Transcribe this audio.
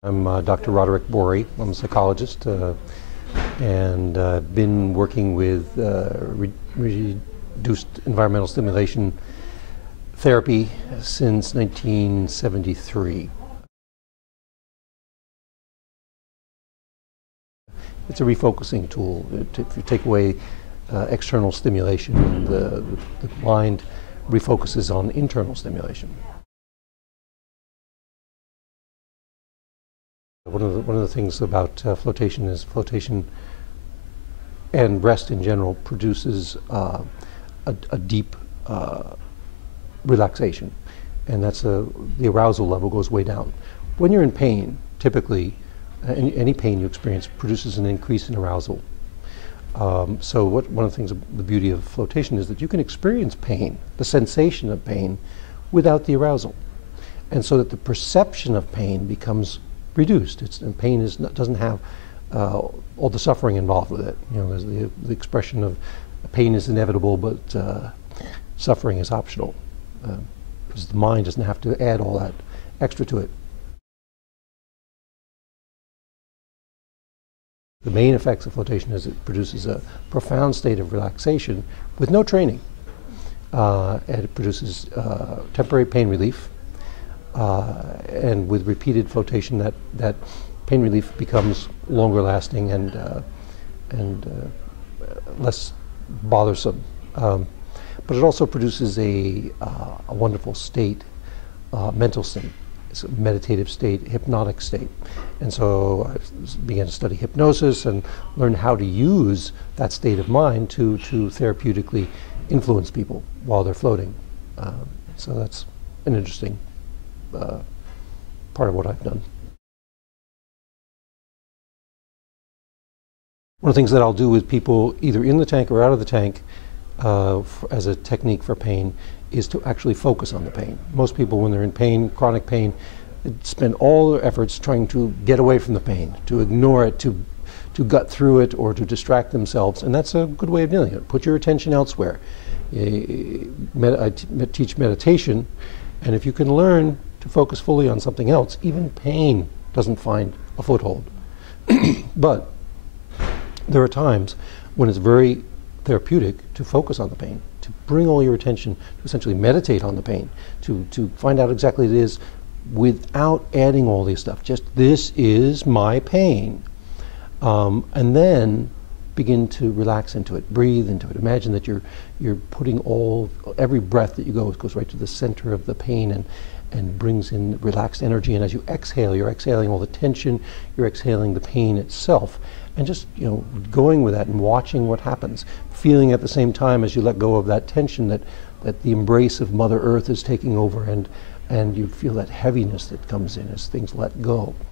I'm Dr. Roderick Borrie. I'm a psychologist and been working with reduced environmental stimulation therapy since 1973. It's a refocusing tool. If you take away external stimulation, the mind refocuses on internal stimulation. One of the things about flotation is flotation and rest in general produces a deep relaxation, and that's the arousal level goes way down. When you're in pain, typically any pain you experience produces an increase in arousal. So one of the things, the beauty of flotation is that you can experience pain, the sensation of pain, without the arousal, and so that the perception of pain becomes reduced. And pain doesn't have all the suffering involved with it. You know, there's the expression of pain is inevitable, but suffering is optional, because the mind doesn't have to add all that extra to it. The main effects of flotation is it produces a profound state of relaxation with no training, and it produces temporary pain relief. And with repeated flotation, that pain relief becomes longer lasting and less bothersome. But it also produces a wonderful state, mental state. It's a meditative state, hypnotic state. And so I began to study hypnosis and learn how to use that state of mind to therapeutically influence people while they're floating. So that's an interesting part of what I've done. One of the things that I'll do with people either in the tank or out of the tank as a technique for pain is to actually focus on the pain. Most people, when they're in pain, chronic pain, spend all their efforts trying to get away from the pain, to ignore it, to gut through it, or to distract themselves, and that's a good way of dealing with it. Put your attention elsewhere. I teach meditation, and if you can learn to focus fully on something else, even pain doesn't find a foothold. But there are times when it's very therapeutic to focus on the pain, to bring all your attention, to essentially meditate on the pain, to find out exactly what it is without adding all this stuff. Just, this is my pain. And then begin to relax into it, breathe into it. Imagine that you're putting every breath that you goes right to the center of the pain and brings in relaxed energy. And as you exhale, you're exhaling all the tension, you're exhaling the pain itself. And just, you know, going with that and watching what happens, feeling at the same time as you let go of that tension that the embrace of Mother Earth is taking over, and you feel that heaviness that comes in as things let go.